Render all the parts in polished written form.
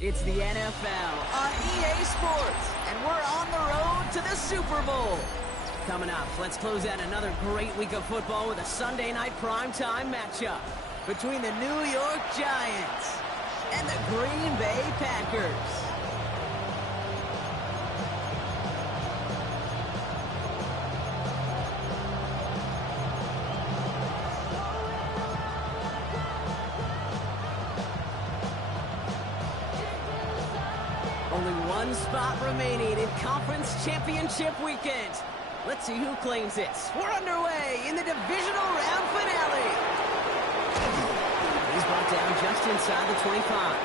It's the NFL on EA Sports, and we're on the road to the Super Bowl. Coming up, let's close out another great week of football with a Sunday night primetime matchup between the New York Giants and the Green Bay Packers. Only one spot remaining in Conference Championship Weekend. Let's see who claims it. We're underway in the divisional round finale. He's brought down just inside the 25.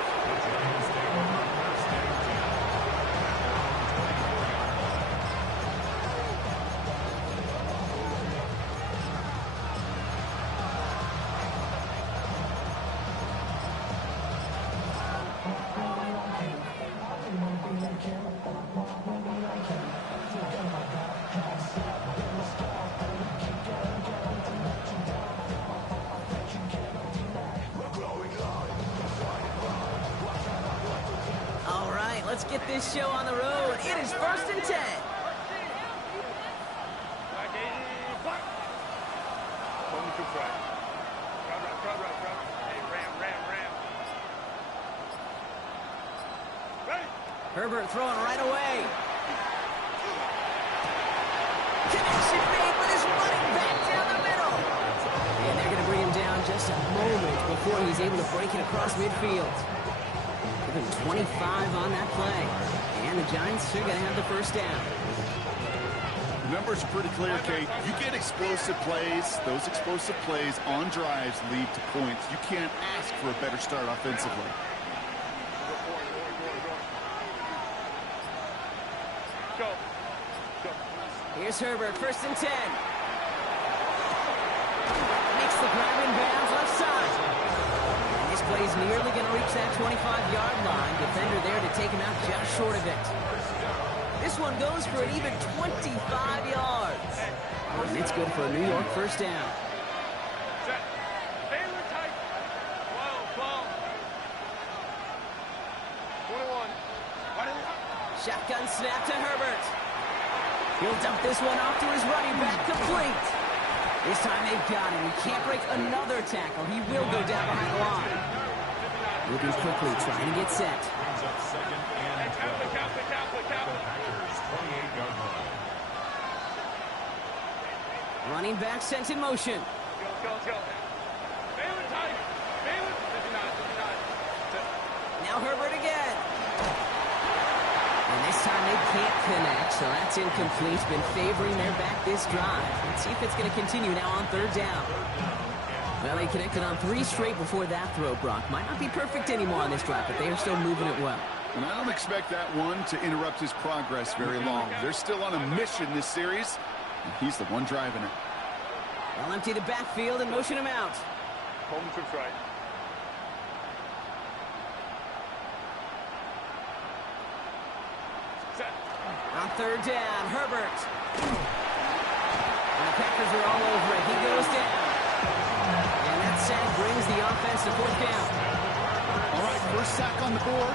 Let's get this show on the road. It is 1st and 10. Herbert throwing right away. Connection made with his running back down the middle. And they're going to bring him down just a moment before he's able to break it across midfield. 25 on that play. And the Giants are going to have the first down. The numbers are pretty clear, Kate. You get explosive plays. Those explosive plays on drives lead to points. You can't ask for a better start offensively. Here's Herbert, 1st and 10. Makes the grab in bounds left side. This play's nearly going to reach that 25-yard line. Defender there to take him out just short of it. This one goes for an even 25 yards. And it's good for a New York first down. Shotgun snap to Herbert. He'll dump this one off to his running back, complete. This time they've got him. He can't break another tackle. He will go down behind the line. Moving quickly, trying to get set. Running back sent in motion. Now Herbert again. And this time they can't connect, so that's incomplete. Been favoring their back this drive. Let's see if it's going to continue now on 3rd down. Well, they connected on 3 straight before that throw, Brock. Might not be perfect anymore on this drive, but they are still moving it well. And I don't expect that one to interrupt his progress very long. They're still on a mission this series, and he's the one driving it. They'll empty the backfield and motion him out. Home trips right. On 3rd down, Herbert. And the Packers are all over it. He goes down. And that sack brings the offense to 4th down. All right, first sack on the board,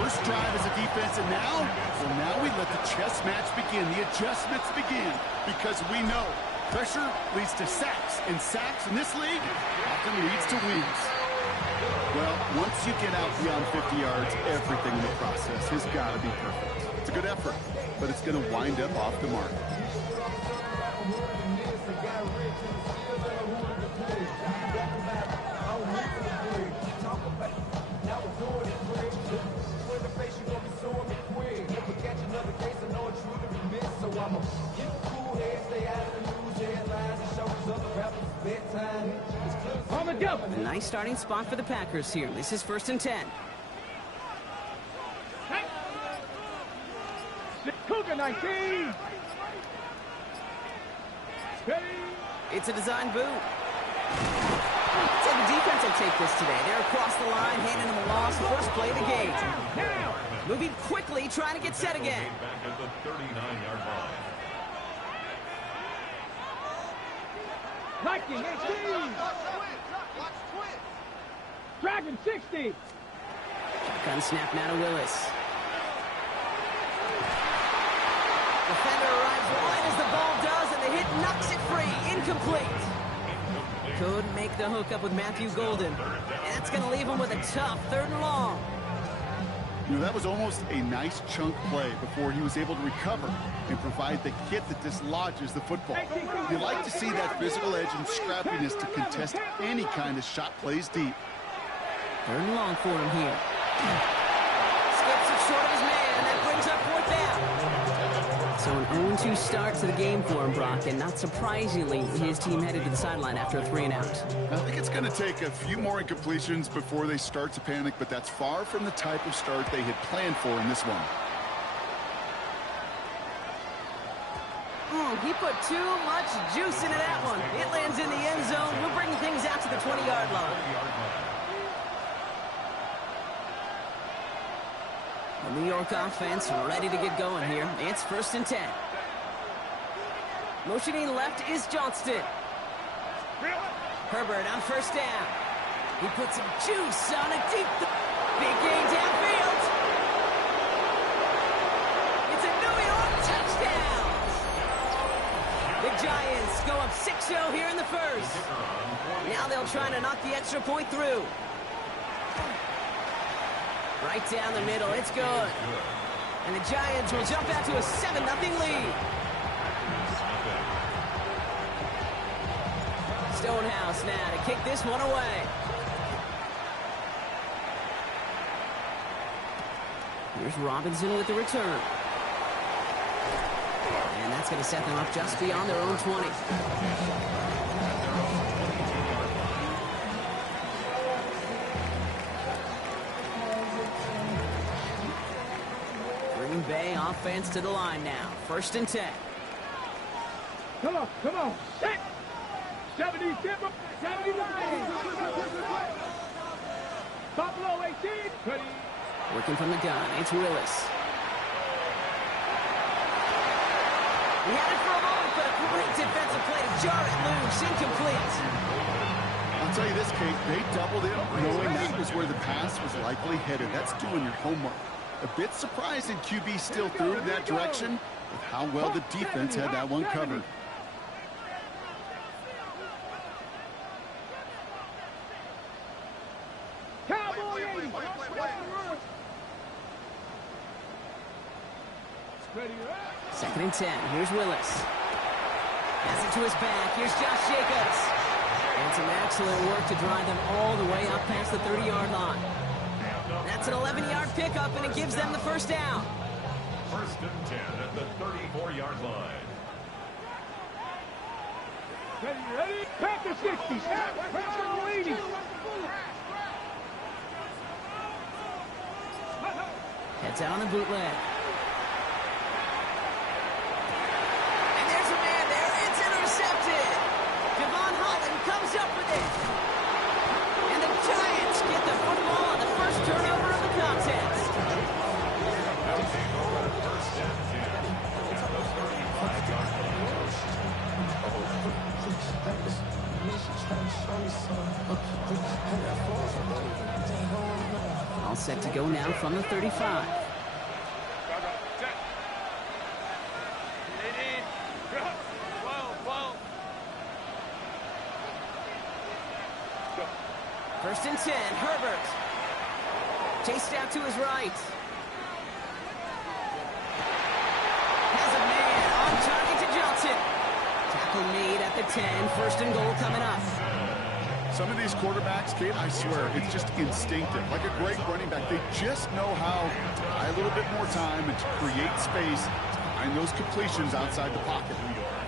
first drive as a defense, and now we let the chess match begin, the adjustments begin, because we know pressure leads to sacks, and sacks in this league often leads to wins. Well, once you get out beyond 50 yards, everything in the process has got to be perfect. It's a good effort, but it's going to wind up off the mark. A nice starting spot for the Packers here. This is 1st and 10. Cougar 19. It's a design boot. So the defense will take this today. They're across the line, handing them a loss. First play of the game. Moving quickly, trying to get set again. Back at the 39-yard line. Viking 18. Dragon 60. Shotgun snap now to Willis. Defender arrives right as the ball does, and the hit knocks it free. Incomplete. Couldn't make the hookup with Matthew Golden. And that's going to leave him with a tough 3rd and long. You know, that was almost a nice chunk play before he was able to recover and provide the hit that dislodges the football. You like to see that physical edge and scrappiness to contest any kind of shot plays deep. 3rd and long for him here. Skips it short of his man, and that brings up 4th down. So an 0-2 start to the game for him, Brock, and not surprisingly, his team headed to the sideline after a 3-and-out. I think it's going to take a few more incompletions before they start to panic, but that's far from the type of start they had planned for in this one. He put too much juice into that one. It lands in the end zone. We'll bring things out to the 20-yard line. The New York offense ready to get going here. It's 1st and 10. Motioning left is Johnston. Herbert on 1st down. He puts some juice on a deep. Big gain downfield. It's a New York touchdown. The Giants go up 6-0 here in the 1st. Now they'll try to knock the extra point through. Right down the middle, it's good. And the Giants will jump out to a 7-0 lead. Stonehouse now to kick this one away. Here's Robinson with the return. And that's going to set them up just beyond their own 20. Bay offense to the line now. 1st and 10. Come on. Hit. 79. Buffalo 18. Ready. Working from the gun. It's Willis. He had it for a moment, but a great defensive play to jar it loose. Incomplete. I'll tell you this, Kate. They doubled it, knowing that was where the pass was likely headed. That's doing your homework. A bit surprising QB still threw it in that direction with how well the defense had that one covered. Second and 10. Here's Willis. Pass it to his back. Here's Josh Jacobs. And some excellent work to drive them all the way up past the 30-yard line. That's an 11-yard pickup, and it gives them the 1st down. 1st and 10 at the 34-yard line. Ready? Back to 60. Pressure 80. Heads out on the bootleg. And there's a man there. It's intercepted. Javon Holland comes up with it. And the Giants get the football on the first turnover of the contest. All set to go now from the 35. First and 10, Herbert. Chased out to his right. Has a man on target to Johnson. Tackle made at the 10. 1st and goal coming up. Some of these quarterbacks, Kate, I swear, it's just instinctive. Like a great running back, they just know how to buy a little bit more time and to create space to find those completions outside the pocket.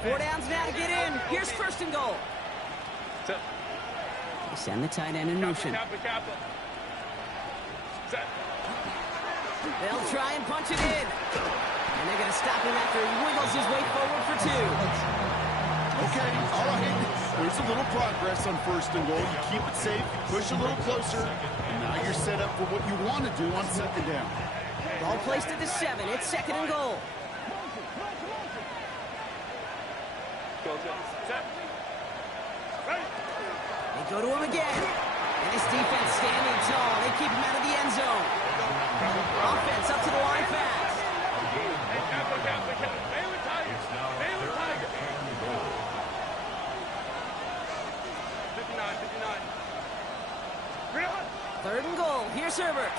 4 downs now to get in. Here's 1st and goal. They send the tight end in motion. They'll try and punch it in. And they're going to stop him after he wiggles his way forward for 2. Okay, all right. There's a little progress on 1st and goal. You keep it safe, you push a little closer, and now you're set up for what you want to do on 2nd down. Ball placed at the 7. It's 2nd and goal. They go to him again. And this defense standing tall. They keep him out of the end zone. Offense up to the line fast. It's now third and goal. 59. Third and goal. Here's Herbert.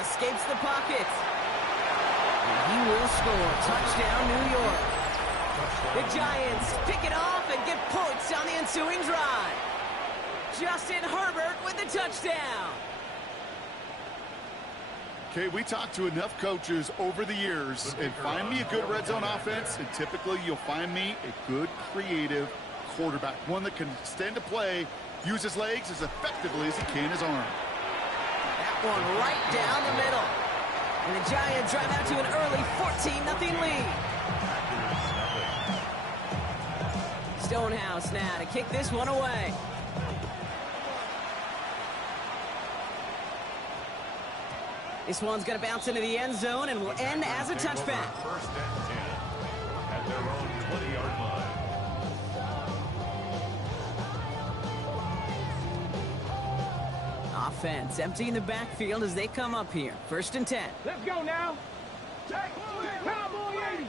Escapes the pocket. And he will score. Touchdown, New York. The Giants pick it off and get points on the ensuing drive. Justin Herbert with the touchdown. Okay, we talked to enough coaches over the years, and find me a good red zone offense, and typically you'll find me a good creative quarterback, one that can extend a play, use his legs as effectively as he can his arm. That one right down the middle. And the Giants drive out to an early 14-0 lead. Stonehouse now to kick this one away. This one's going to bounce into the end zone and will end as a touchback. First and 10 at their own 20-yard line. Offense emptying the backfield as they come up here. First and 10. Let's go now. Cowboy 80s.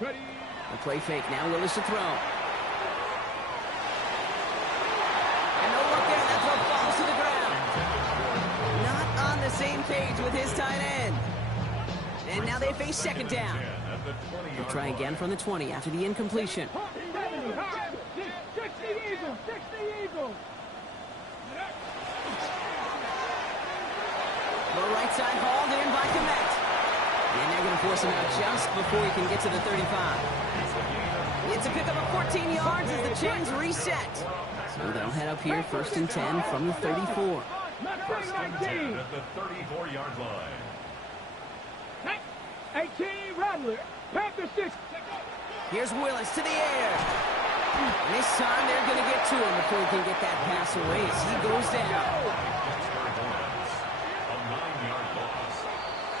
Ready. The play fake now. Willis to throw. And no look there. That throw falls to the ground. Not on the same page with his tight end. And now they face second down. They'll try again from the 20 after the incompletion. 60 Eagles. 60 Eagles. The right side hauled in by Kmet. And they're going to force him out just before he can get to the 35. It's a pickup of 14 yards as the chains reset. So they'll head up here first and 10 from the 34. First and 10 at the 34-yard line. 18 Rattler. Panther 6. Here's Willis to the air. And this time they're going to get to him before he can get that pass away as he goes down. A 9-yard loss.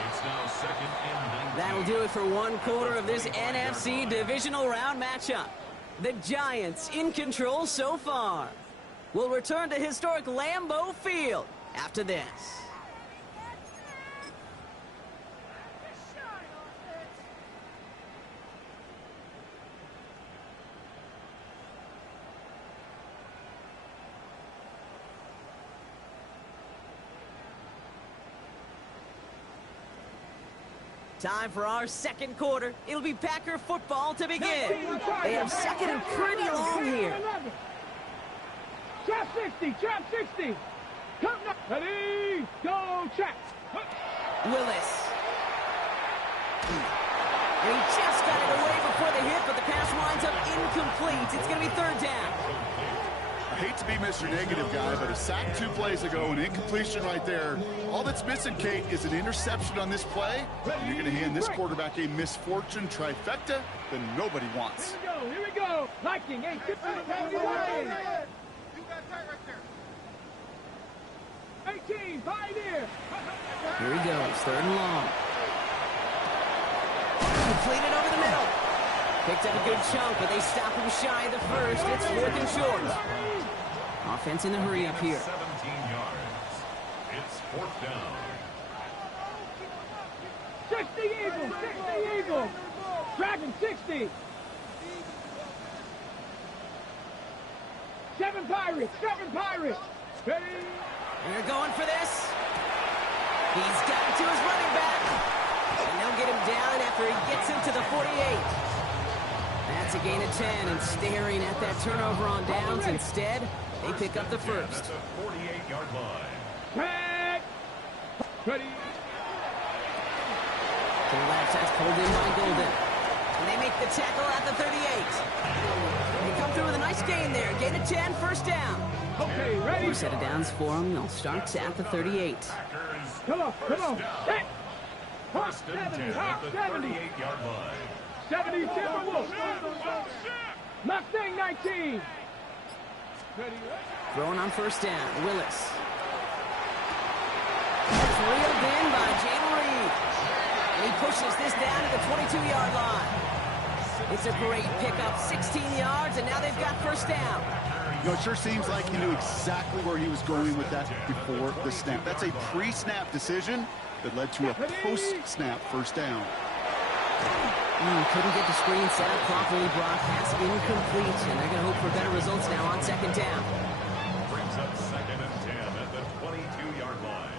It's now second and 19. That'll do it for one quarter of this NFC divisional round matchup. The Giants in control so far. We'll return to historic Lambeau Field after this. Time for our second quarter. It'll be Packer football to begin. They have second and pretty long here. Trap 60, trap 60. Come now. Ready, go, check. Willis. And he just got it away before the hit, but the pass winds up incomplete. It's going to be third down. I hate to be Mr. Negative guy, but a sack 2 plays ago, an incompletion right there. All that's missing, Kate, is an interception on this play. And you're going to hand this quarterback a misfortune trifecta that nobody wants. Here we go. Liking, 8, 6, 7, 18, Pioneer. Here he goes, third and long. Completed over the middle. Picked up a good chunk, but they stop him shy of the first. It's fourth and short. Offense in the hurry up here. 17 yards. It's fourth down. 60 Eagles, 60 Eagles. Dragon 60. 7 Pirates, 7 Pirates. Ready. And they're going for this. He's got it to his running back. And they'll get him down after he gets him to the 48. That's a gain of 10, and staring at that turnover on downs instead, they pick up the first. At the 48-yard line. Back. Ready. To the left, that's pulled in by Golden. And they make the tackle at the 38. They come through with a nice gain there. Gain of 10, first down. Okay, ready. Four set of downs for them. They'll start at the 38. Packers. Come on, come on. Hey. First and 10 at the 38-yard line. 70 Timberwolves. Mustang 19. Ready. Throwing on first down, Willis. It's reeled in by Jalen Reed. And he pushes this down to the 22-yard line. It's a great pickup, 16 yards, and now they've got first down. You know, it sure seems like he knew exactly where he was going with that before the snap. That's a pre-snap decision that led to a post-snap first down. Couldn't get the screen set up properly, Brock. Pass incomplete, and they're going to hope for better results now on second down. Brings up 2nd and 10 at the 22-yard line.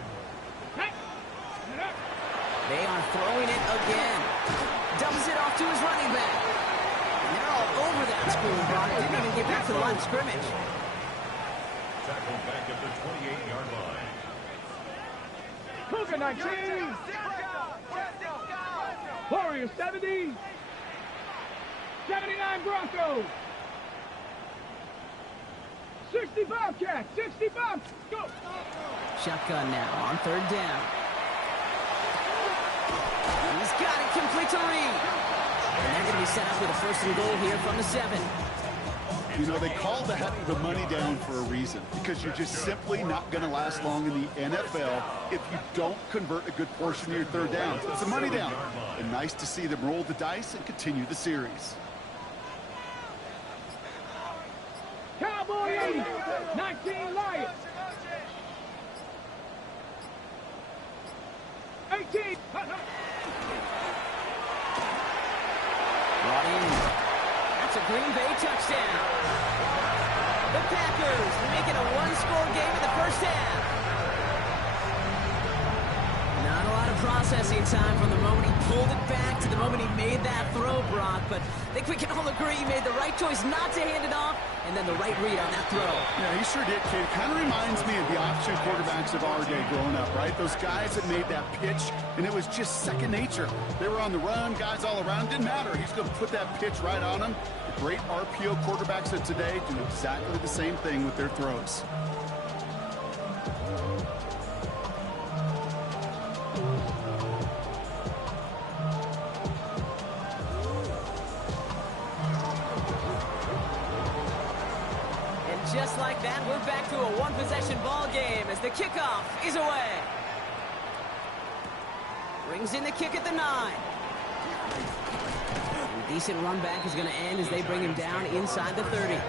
They are throwing it again. Dumps it off to his running back. And they're all over that screen, Brock. Didn't even get back to the line of scrimmage. Tackled back at the 28-yard line. Cougar 19. Warriors 70. 79 Broncos. 65 Cats. 65. Go. Shotgun now on third down. He's got it complete to Reed. And they're going to be set up with a first and goal here from the 7. You know, they call that the money down for a reason, because you're just simply not going to last long in the NFL if you don't convert a good portion of your third downs. It's a money down. And nice to see them roll the dice and continue the series. Cowboy 80. 19 Lions. 18. Brought in. That's a Green Bay touchdown. The Packers make it a one-score game in the first half. Not a lot of processing time from the moment he pulled it back to the moment he made that throw, Brock. But I think we can all agree he made the right choice not to hand it off, and then the right read on that throw. Yeah, he sure did, kid. Kind of reminds me of the option quarterbacks of our day growing up, right? Those guys that made that pitch, and it was just second nature. They were on the run, guys all around. Didn't matter. He's going to put that pitch right on them. The great RPO quarterbacks of today do exactly the same thing with their throws. Just like that, we're back to a one-possession ball game as the kickoff is away. Brings in the kick at the 9. A decent run back is going to end as they bring him down inside the 30.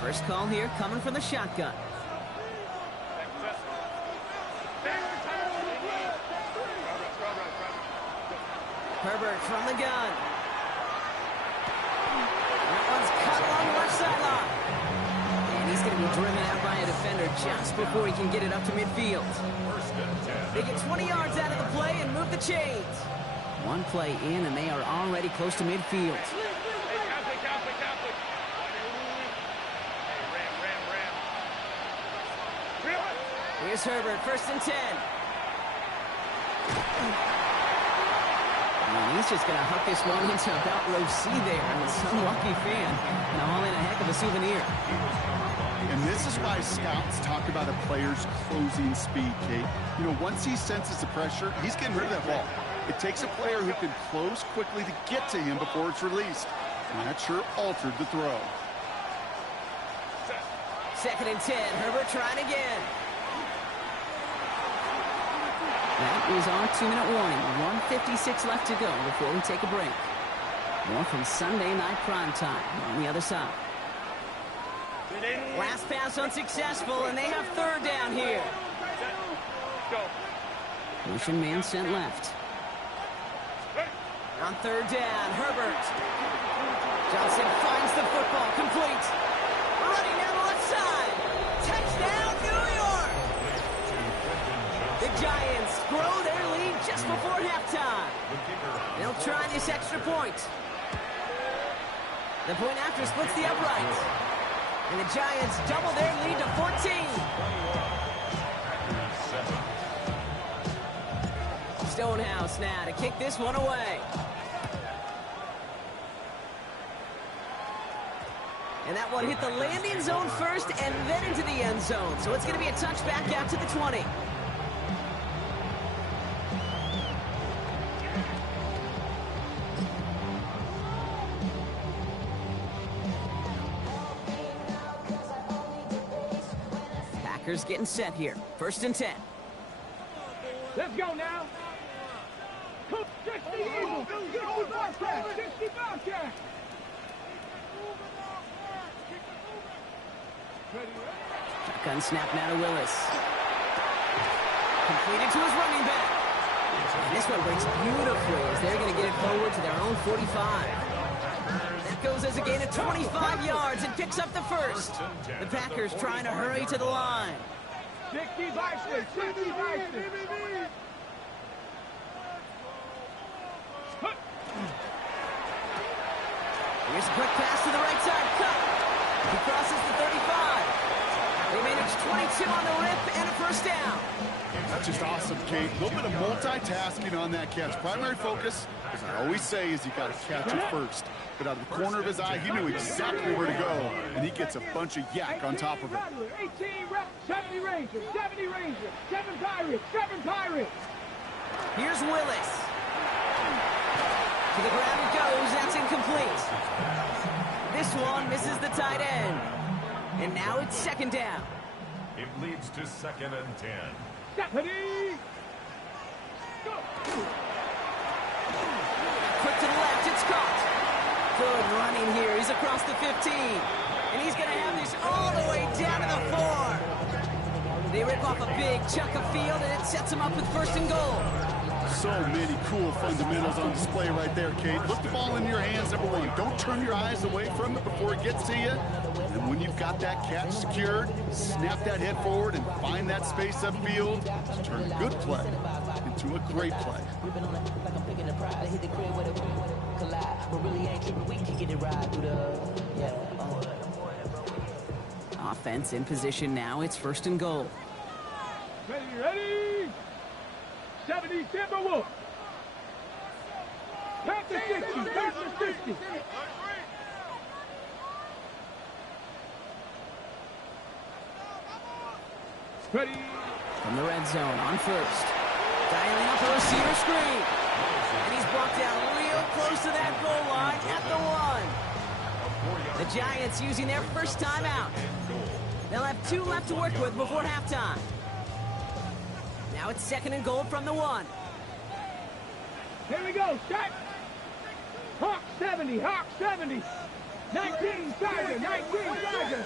First call here coming from the shotgun. Herbert from the gun. That one's cut along the left sideline. And he's going to be driven out by a defender just before he can get it up to midfield. They get 20 yards out of the play and move the chains. One play in, and they are already close to midfield. Here's Herbert, first and 10. And he's just going to hook this one into about row C there. And some lucky fan. And all in a heck of a souvenir. And this is why scouts talk about a player's closing speed, Kate. You know, once he senses the pressure, he's getting rid of that ball. It takes a player who can close quickly to get to him before it's released. And that sure altered the throw. Second and 10. Herbert trying again. That is our 2-minute warning. 1:56 left to go before we take a break. More from Sunday Night Primetime on the other side. Last pass unsuccessful, and they have third down here. Motion man sent left. On third down, Herbert. Johnson finds the football, complete. Running down the left side. Touchdown, New York! The Giants grow their lead just before halftime. They'll try this extra point. The point after splits the uprights. And the Giants double their lead to 14. Stonehouse now to kick this one away. And that one hit the landing zone first and then into the end zone. So it's going to be a touchback out to the 20. Packers getting set here. First and 10. Let's go now. 60 Eagles. 60 Bobcats. 60 Bobcats. Shotgun snap now to Willis. Completed to his running back. And this one breaks beautifully as they're going to get it forward to their own 45. That goes as a gain of 25 yards and picks up the first. The Packers trying to hurry to the line. 60 Bison. 60 Bison. Here's a quick pass to the right side. Cut. He crosses the 35. They manage 22 on the rip and a first down. That's just awesome, Kate. A little bit of multitasking on that catch. Primary focus, as I always say, is you got to catch it first. But out of the corner of his eye, he knew exactly where to go, and he gets a bunch of yak on top of it. 18 reps, 70 Rangers, 70 Rangers, 7 Pirates, 7 Pirates. Here's Willis. To the ground it goes. That's incomplete. This one misses the tight end. And now it's second down. It leads to 2nd and 10. Stephanie! Go! Quick to the left. It's caught. Good running here. He's across the 15. And he's going to have this all the way down to the 4. They rip off a big chunk of field, and it sets him up with 1st and goal. So many cool fundamentals on display right there, Kate. Look the ball in your hands, number one. Don't turn your eyes away from it before it gets to you. And when you've got that catch secured, snap that head forward and find that space upfield to turn a good play into a great play. Offense in position now. It's 1st and goal. Ready? 70 Timberwolves. Panther 60, Panther 60. Ready? From the red zone on 1st. Dialing up a receiver screen. And he's brought down real close to that goal line at the 1. The Giants using their first timeout. They'll have 2 left to work with before halftime. Now it's 2nd and goal from the 1. Here we go, set. Hawk 70, Hawk 70. 19 Tiger, 19 Tiger.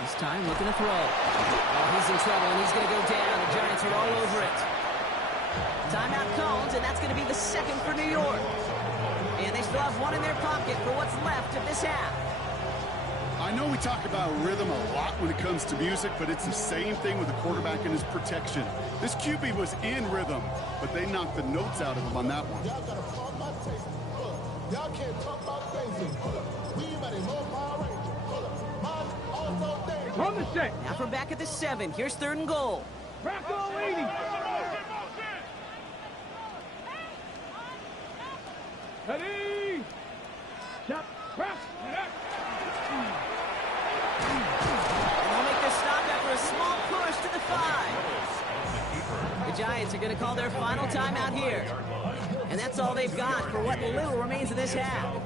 This time looking to throw. Oh, he's in trouble and he's going to go down. The Giants are all over it. Timeout calls, and that's going to be the 2nd for New York. And they still have 1 in their pocket for what's left of this half. I know we talk about rhythm a lot when it comes to music, but it's the same thing with the quarterback and his protection. This QB was in rhythm, but they knocked the notes out of him on that one. Y'all can't talk about basic. We better know Power Rangers. On the set. Now from back at the 7, here's 3rd and goal. Rocco 80. Ready? Chop, press. And they'll make their stop after a small push to the 5. The Giants are going to call their final timeout here. And that's all they've got for what little remains of this half.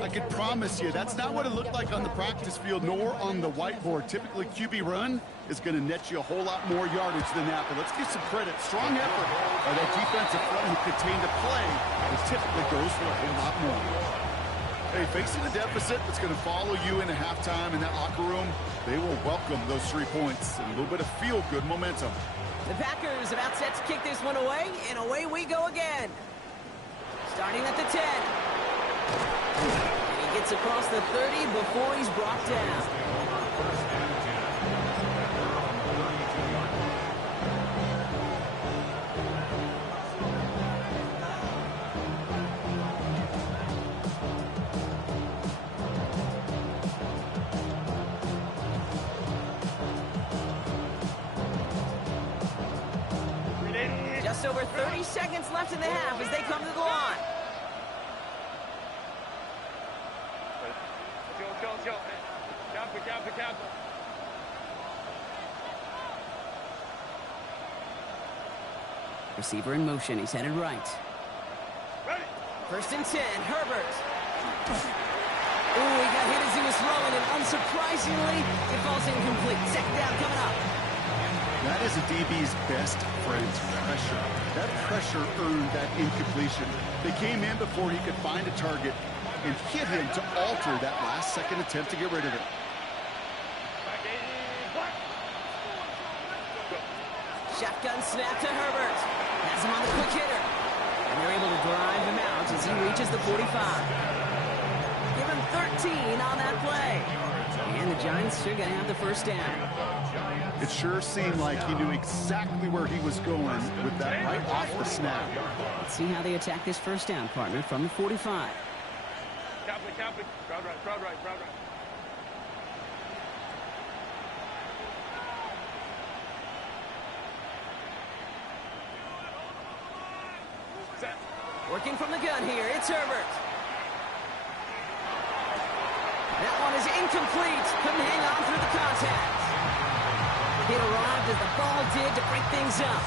I can promise you, that's not what it looked like on the practice field, nor on the whiteboard. Typically, QB run is going to net you a whole lot more yardage than that. But let's give some credit. Strong effort by that defensive front who contained the play, which typically goes for a whole lot more. Hey, facing a deficit that's going to follow you into halftime in that locker room, they will welcome those 3 points and a little bit of feel-good momentum. The Packers about set to kick this one away, and away we go again. Starting at the 10. And he gets across the 30 before he's brought down. Just over 30 seconds left in the half as they come to the line. Receiver in motion. He's headed right. First and 10, Herbert. Ooh, he got hit as he was throwing, and unsurprisingly, it falls incomplete. Second down coming up. That is a DB's best friend, pressure. That pressure earned that incompletion. They came in before he could find a target and hit him to alter that last-second attempt to get rid of it. Shotgun snap to Herbert. Has him on the quick hitter. And they're able to drive him out as he reaches the 45. Give him 13 on that play. And the Giants are going to have the first down. It sure seemed like he knew exactly where he was going with that right off the snap. Let's see how they attack this first down, partner, from the 45. Captain. Crowd right. Set. Working from the gun here, it's Herbert. That one is incomplete. Couldn't hang on through the contact. It arrived as the ball did to break things up.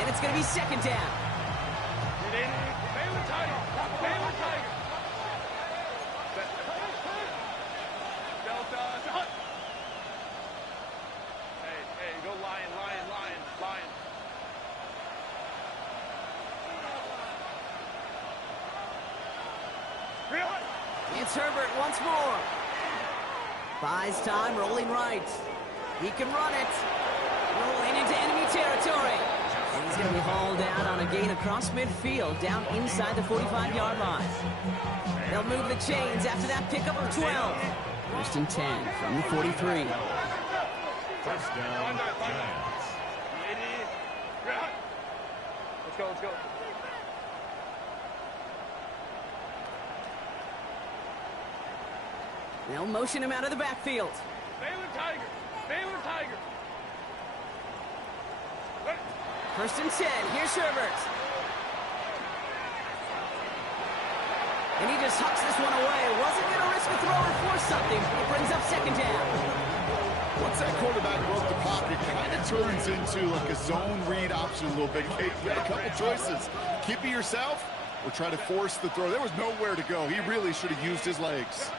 And it's going to be second down. Baylor Tiger. Delta. Hey, go Lion. It's Herbert once more. Buys time, rolling right. He can run it. Rolling into enemy territory. And he's going to be hauled out on a gain across midfield, down inside the 45-yard line. They'll move the chains after that pickup of 12. First and 10 from the 43. First down, Giants. Let's go. They'll motion him out of the backfield. Baylor Tiger. First and 10. Here's Herbert. And he just hucks this one away. Wasn't going to risk a throw or force something. It brings up second down. Once that quarterback broke the pocket, it kind of turns into like a zone read option a little bit. You got a couple choices. Keep it yourself or try to force the throw. There was nowhere to go. He really should have used his legs.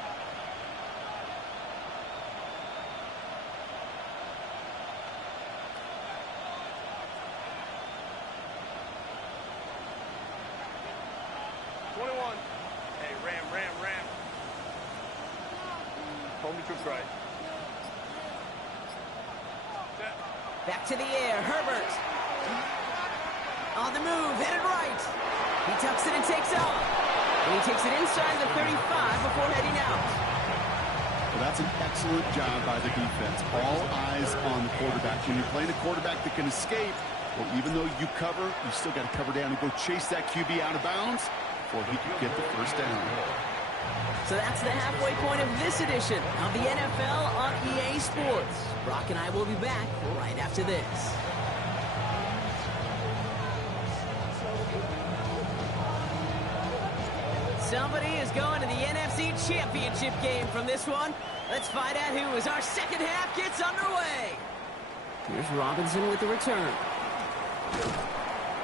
Ram. Hold me troops right. Back to the air, Herbert. On the move, headed right. He tucks it and takes off. And he takes it inside the 35 before heading out. Well, that's an excellent job by the defense. All eyes on the quarterback. When you're playing a quarterback that can escape, well, even though you cover, you still got to cover down and go chase that QB out of bounds before he can get the first down. So that's the halfway point of this edition of the NFL on EA Sports. Brock and I will be back right after this. Somebody is going to the NFC Championship game from this one. Let's find out who as our second half gets underway. Here's Robinson with the return.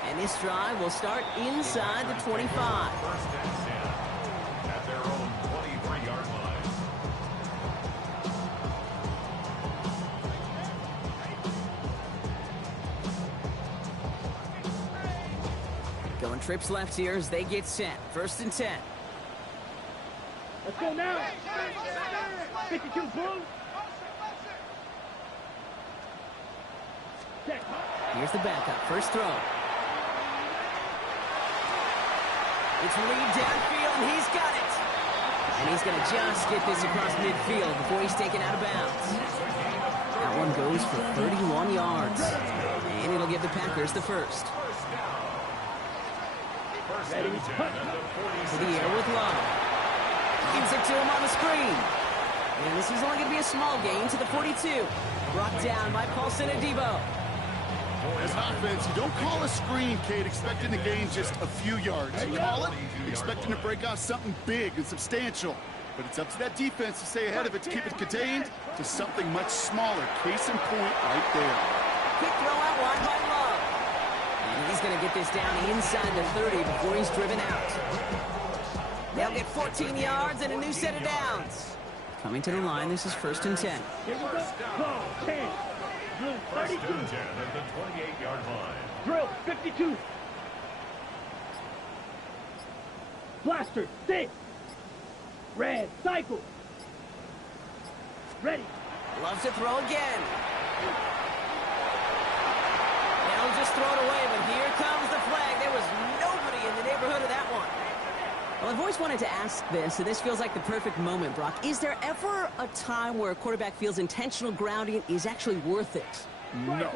And this drive will start inside the 25. First and 10 at their own 23-yard line. Going trips left here as they get set. First and 10. Let's go now. 52 Bulls. Here's the backup. First throw. It's Reed downfield, and he's got it. And he's going to just get this across midfield before he's taken out of bounds. That one goes for 31 yards. And it'll give the Packers the first. First and 10 at To the the air with Love. Gets it to him on the screen. And this is only going to be a small gain to the 42. Brought down by Paulson Adebo. As an offense, you don't call a screen, Kate, expecting to gain just a few yards. You call it expecting to break out something big and substantial. But it's up to that defense to stay ahead of it, to keep it contained to something much smaller. Case in point right there. Quick throw out wide by Love. And he's going to get this down inside the 30 before he's driven out. get 14 yards and a new set of downs. Coming to the line, this is 1st and 10. Here we go. Ball, 10. Blue, 32. First and 10 at the 28-yard line. Drill, 52. Blaster, 6. Red, cycle. Ready. Loves to throw again. They'll just throw it away, but here comes the flag. There was nobody in the neighborhood of that one. Well, I've always wanted to ask this, and this feels like the perfect moment, Brock. Is there ever a time where a quarterback feels intentional grounding is actually worth it? No.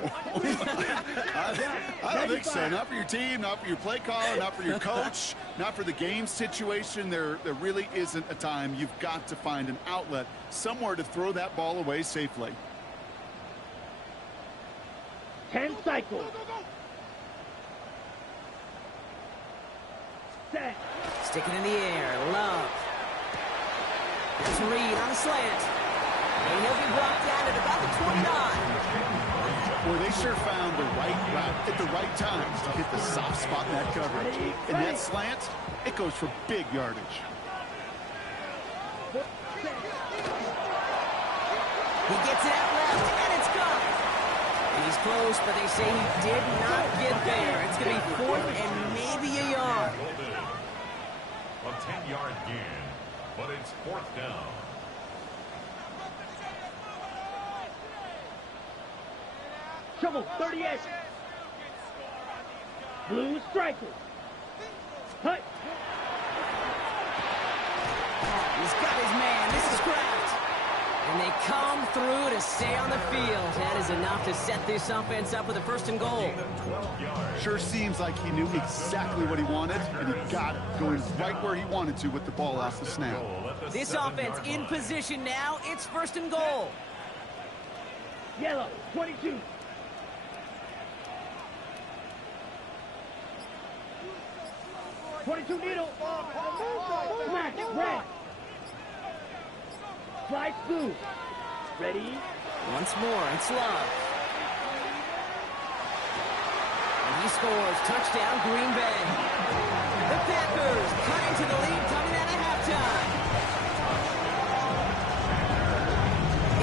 I don't think so. Not for your team, not for your play caller, not for your coach, not for the game situation. There really isn't a time. You've got to find an outlet, somewhere to throw that ball away safely. 10 cycle. Set. Stick it in the air. Love. That's Reed on a slant. And he'll be brought down at about the 29. Boy, they sure found the right route at the right time to hit the soft spot in that coverage. And that slant, it goes for big yardage. He gets it out left, and it's gone. And he's close, but they say he did not get there. It's going to be 4th and maybe a yard. A 10-yard gain, but it's 4th down. Trouble, 38. Blue striker. Hut. He's got his man. This is Kraft. And they come through to stay on the field. That is enough to set this offense up with a 1st and goal. Sure seems like he knew exactly what he wanted, and he got it, going right where he wanted to with the ball off the snap. This offense in position now. It's 1st and goal. Yellow, 22. Needle. Match, red. Slice blue. Ready? Once more, it's Love. And he scores. Touchdown, Green Bay. The Packers cutting to the lead coming out of halftime.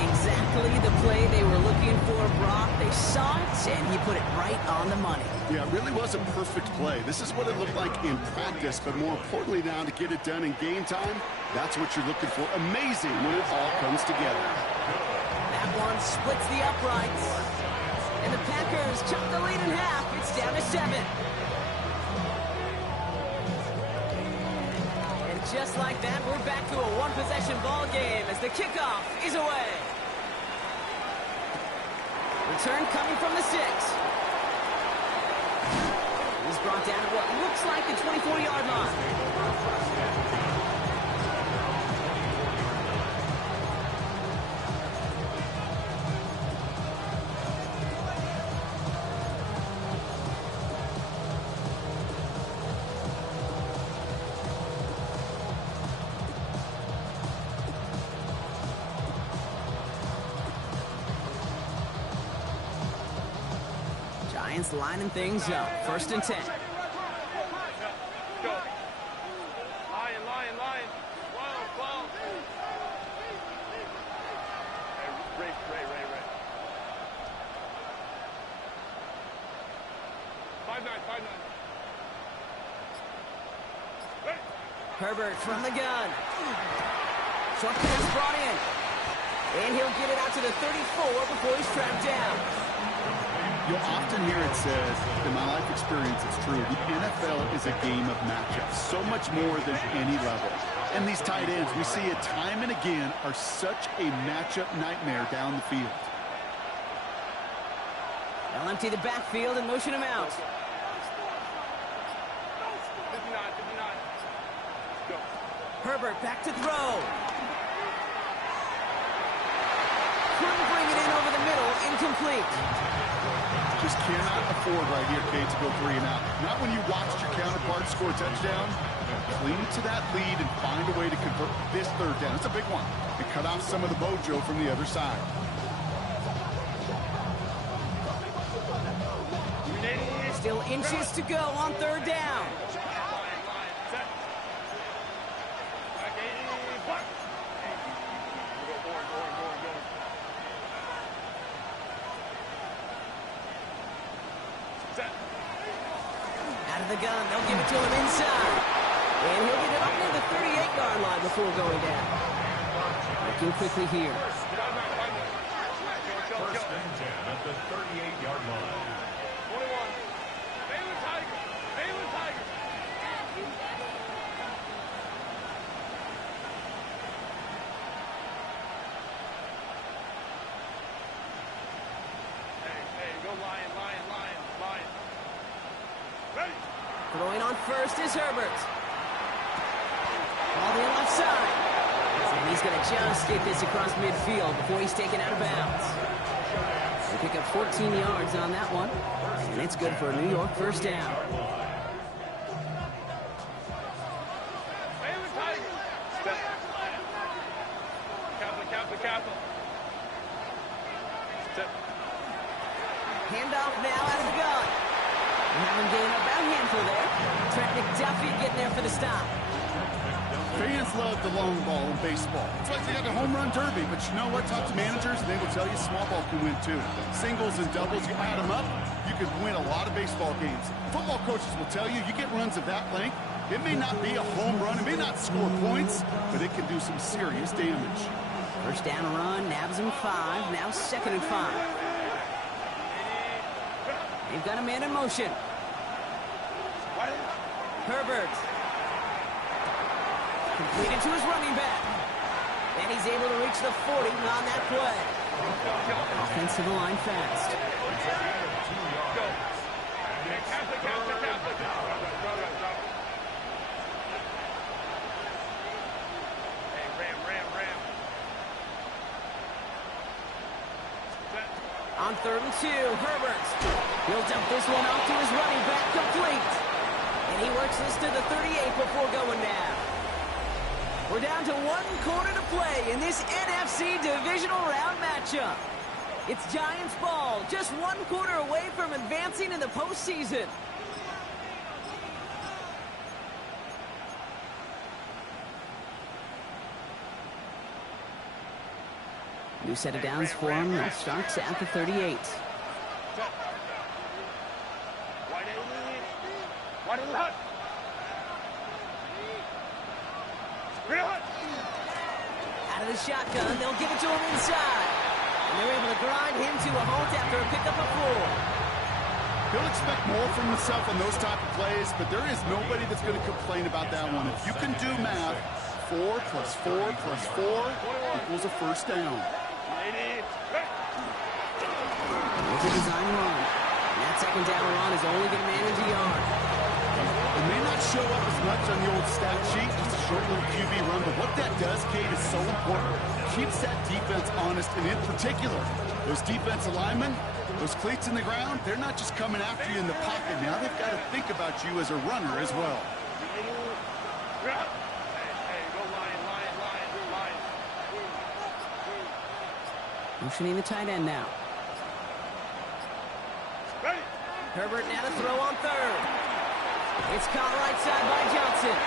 Exactly the play they were looking for, Brock. They saw it, and he put it right on the money. Yeah, it really was a perfect play. This is what it looked like in practice, but more importantly now to get it done in game time, that's what you're looking for. Amazing when it all comes together. That one splits the uprights. And the Packers chop the lead in half. It's down to 7. And just like that, we're back to a one-possession ball game as the kickoff is away. Return coming from the 6. He's brought down at what looks like the 24-yard line. Giants lining things up. 1st and 10. Lion. Whoa. Ray. 5-9. Herbert from the gun. Short pass brought in. And he'll get it out to the 34 before he's trapped down. You'll often hear it said, in my life experience, it's true, the NFL is a game of matchups, so much more than any level. And these tight ends, we see it time and again, are such a matchup nightmare down the field. They'll empty the backfield and motion him out. 59. Go. Herbert back to throw. Couldn't bring it in over the middle, incomplete. Just cannot afford right here, Kate, to go 3 and out. Not when you watched your counterpart score a touchdown. Cling to that lead and find a way to convert this 3rd down. It's a big one. And cut off some of the mojo from the other side. Still inches to go on 3rd down. the gun. They'll give it to him inside. And he'll get it up near the 38-yard line before going down. Looking quickly here. First and 10 at the 38-yard line. 21. Baylor Tigers. Baylor Tigers. Hey, go Lion, Lion, Lion, Lion. Ready. Throwing on first is Herbert. All the left side. And he's going to just get this across midfield before he's taken out of bounds. They pick up 14 yards on that one. And it's good for a New York first down. Baylor Tigers. Step. Kappa. Step. Handoff now out of the gun. Having gained about a handful there. Trent McDuffie getting there for the stop. Fans love the long ball in baseball. It's like they got the home run derby, but you know what? Talk to managers, and they will tell you small ball can win too. Singles and doubles, you add them up, you can win a lot of baseball games. Football coaches will tell you, you get runs of that length, it may not be a home run, it may not score points, but it can do some serious damage. First down run, nabs him 5, now 2nd and 5. They've got a man in motion. Herbert. Completed to his running back. And he's able to reach the 40 on that play. Offensive line fast. Go. Hey, ram. On 3rd and 2, Herbert. He'll dump this one off to his running back, complete. And he works this to the 38 before going down. We're down to 1 quarter to play in this NFC Divisional Round matchup. It's Giants ball, just 1 quarter away from advancing in the postseason. New set of downs for him. It starts at the 38. Out of the shotgun, they'll give it to him inside. And they're able to grind him to a halt after a pickup of 4. He'll expect more from himself in those type of plays, but there is nobody that's going to complain about that one. If you can do math, 4 plus 4 plus 4 equals a first down. There's a design run. And that 2nd down run is only going to manage a yard. It may not show up as much on the old stat sheet, just a short little QB run, but what that does, Kate, is so important. Keeps that defense honest, and in particular, those defensive linemen, those cleats in the ground, they're not just coming after you in the pocket. Now they've got to think about you as a runner as well. Motioning the tight end now. Herbert now to throw on 3rd. It's caught right side by Johnson.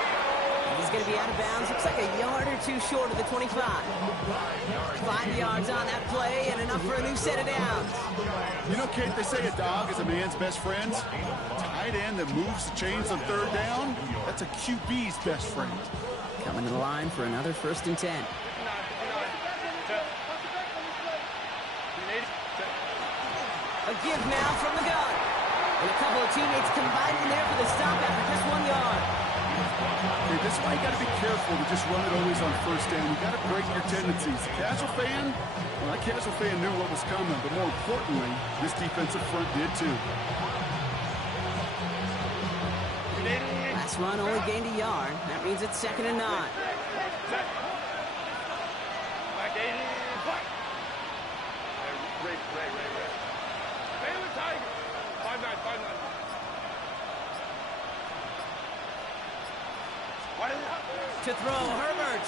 He's going to be out of bounds. Looks like a yard or 2 short of the 25. 5 yards on that play and enough for a new set of downs. You know, Kate, they say a dog is a man's best friend. Tight end that moves the chains on 3rd down, that's a QB's best friend. Coming to the line for another 1st and 10. A give now from the gun. And a couple of teammates combining there for the stop after just 1 yard. Okay, this is why you got to be careful to just run it always on 1st down. You got to break your tendencies. The casual fan, well, that casual fan knew what was coming, but more importantly, this defensive front did too. Last run only gained a yard. That means it's 2nd and 9. Baylor Tigers. 5-9. To throw, Herbert.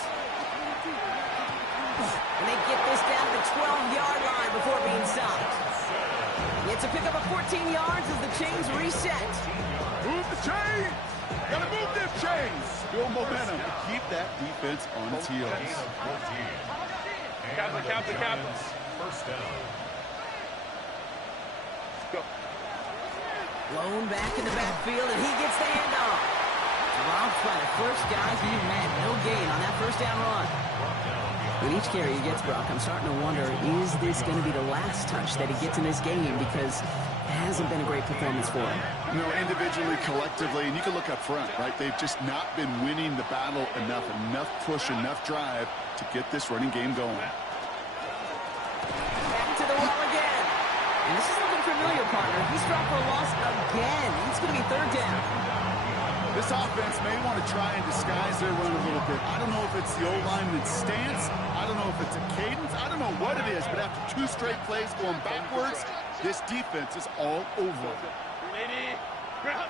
And they get this down to the 12-yard line before being stopped. It's a pickup of 14 yards as the chains reset. Move the chains! Gotta move them chains! Build momentum. Keep that defense on its heels. Kappa. First down. Go. Blown back in the backfield, and he gets the handoff. Dropped by the first guy he met. No gain on that first down run. With each carry he gets, Brock, I'm starting to wonder, is this going to be the last touch that he gets in this game? Because it hasn't been a great performance for him. You know, individually, collectively, and you can look up front, right? They've just not been winning the battle enough push, enough drive to get this running game going. Back to the wall again. And this is looking familiar, partner. He's dropped for a loss again. It's going to be third down. This offense may want to try and disguise their run a little bit. I don't know if it's the O-lineman's stance. I don't know if it's a cadence. I don't know what it is, but after 2 straight plays going backwards, this defense is all over. Ready, grab.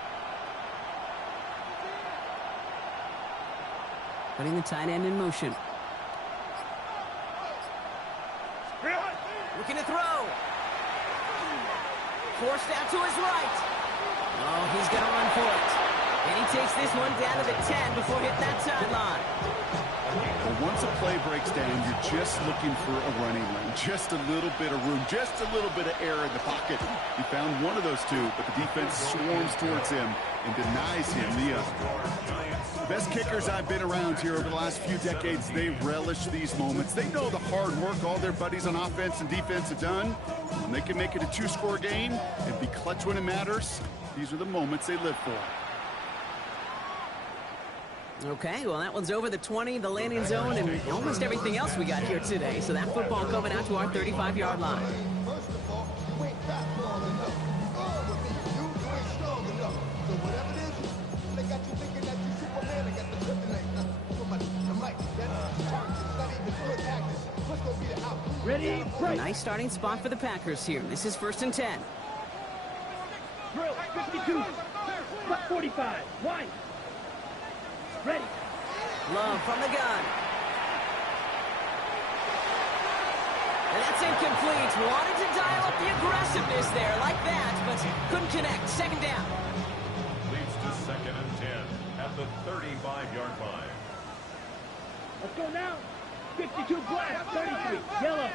Putting the tight end in motion. Looking to throw. Forced out to his right. Oh, he's going to run for it. And he takes this one down to the 10 before hitting that sideline. Well, once a play breaks down, you're just looking for a running lane. Just a little bit of room, just a little bit of air in the pocket. He found one of those two, but the defense swarms towards him and denies him the other. The best kickers I've been around here over the last few decades, they relish these moments. They know the hard work all their buddies on offense and defense have done. When they can make it a 2-score game and be clutch when it matters, these are the moments they live for. Okay, well, that one's over the 20, the landing zone, and almost everything else we got here today. So that football coming out to our 35-yard line. First of all, you ain't back long enough. With me, you ain't strong enough. So whatever it is, they got you thinking that you Superman. They got the kryptonite. I'm like, that's not even good practice. What's going to be the outcome? Ready, break. Nice starting spot for the Packers here. This is 1st and 10. Drill, 52. Cut 45. Wide. Ready. Love from the gun. And that's incomplete. Wanted to dial up the aggressiveness there like that, but couldn't connect. Second down. Leads to 2nd and 10 at the 35-yard line. Let's go now. 52 black, 33 yellow.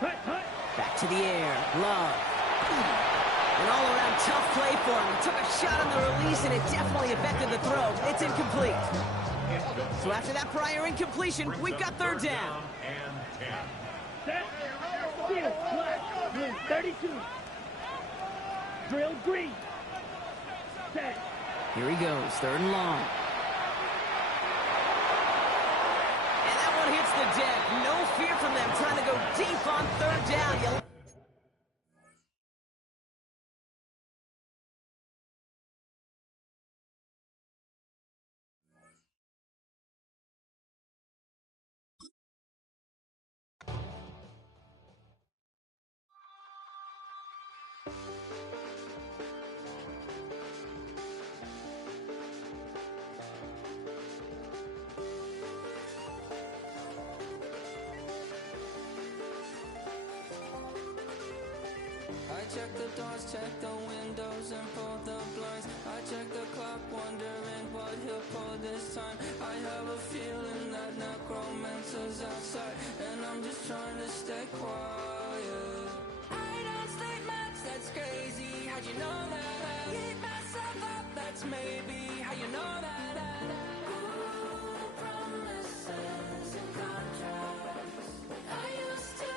Hut, hut. Back to the air. Love. An all-around tough play for him. He took a shot on the release, and it definitely affected the throw. It's incomplete. So after that prior incompletion, we've got third down. And 10. Set. Steel, black, blue, 32. Drill, green. Set. Here he goes, 3rd and long. And that one hits the deck. No fear from them trying to go deep on 3rd down. Check the doors, check the windows, and pull the blinds. I check the clock, wondering what he'll pull this time. I have a feeling that necromancer's outside, and I'm just trying to stay quiet. I don't sleep much, that's crazy. How'd you know that? Keep myself up, that's maybe how you know that. Ooh, promises and contracts. I used to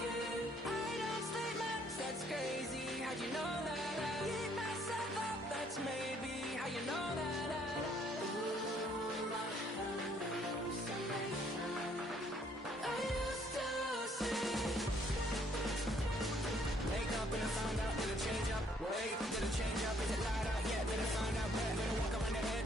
keep. I don't sleep much, that's crazy. How'd you know that? Keep myself up, that's maybe how you know that. Ooh, my hallucination. I used to see. Wake up and I found out, did it change up? Wait, did it change up? Is it light out yet? Did it find out? Better walk around the head.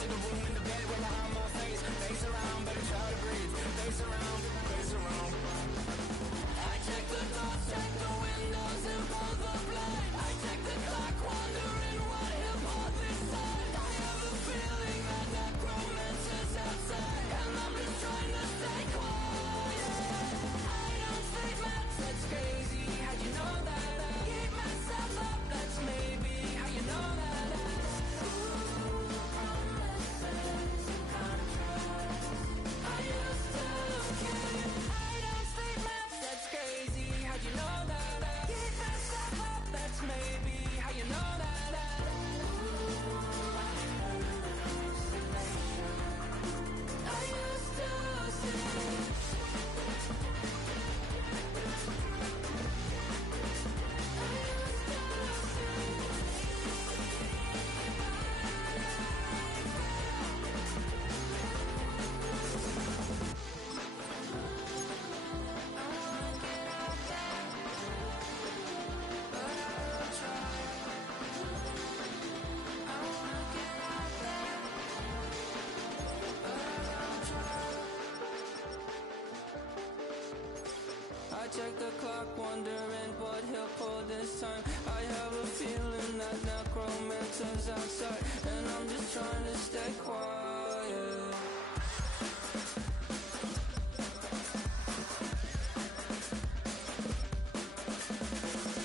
check the clock, wondering what he'll pull this time. I have a feeling that necromancer's outside, and I'm just trying to stay quiet.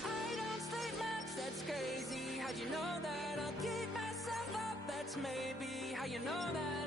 I don't sleep much, that's crazy. How'd you know that? I'll keep myself up, that's maybe how you know that.